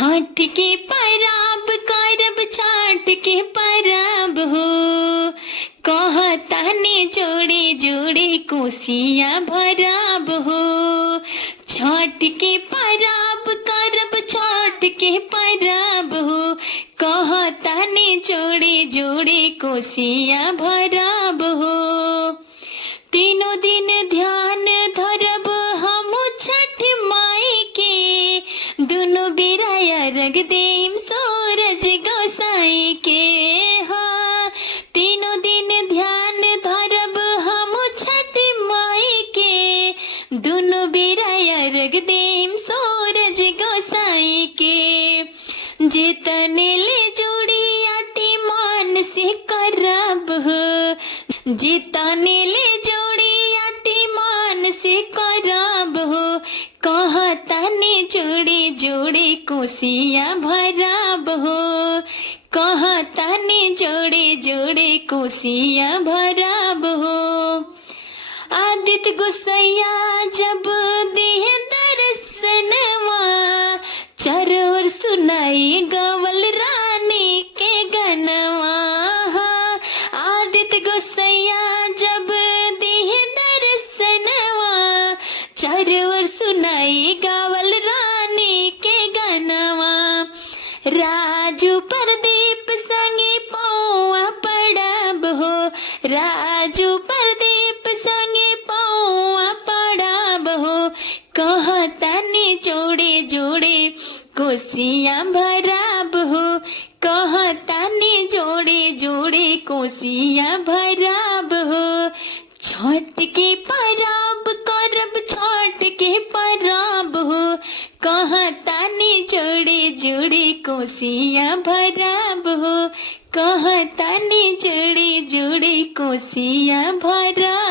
छठ के परब करब छठ के परब हो, कहतानी जोड़े जोड़े कोसिया भरब हो। छठ के परब करब छठ के परब हो, कहतानी जोड़े जोड़े कोसिया भरब हो। तीनों दिन ध्यान धरब हम छठ माई के, दोनों बेरा अर्घ देम सूरज गोसाई के। हाँ, तीनों दिन ध्यान धरब हम छठ माई के, दोनों बेरा अर्घ देम सूरज गोसाई के। जितने ले जोड़ी आटी मान से करब हो, जितने ले जोड़ी आटी मान से करब हो, कहतानी जोड़े जोड़े कोसिया भरब हो, कहतानी जोड़े जोड़े कोसिया भरब हो। आदित्य गोसैया जब देह दर्शनवा, चरोर सुनाई गवल रानी के गनवा। आदित्य गोसैया जब देह दर्शनवा, चरोर सुनाई गवल रानी के गनवा। राजू प्रदीप संगे पौआ पड़ब हो, राजू प्रदीप संगे पौआ पड़ब हो, कहतानी जोड़े जोड़े कोसिया भरब हो, कहतानी जोड़े जोड़े कोसिया भरब हो। छठ के परब करब छठ के परब हो, कहतानी जोड़े जोड़े कोसिया भरब हो, कहतानी जोड़े जोड़े कोसिया भरब।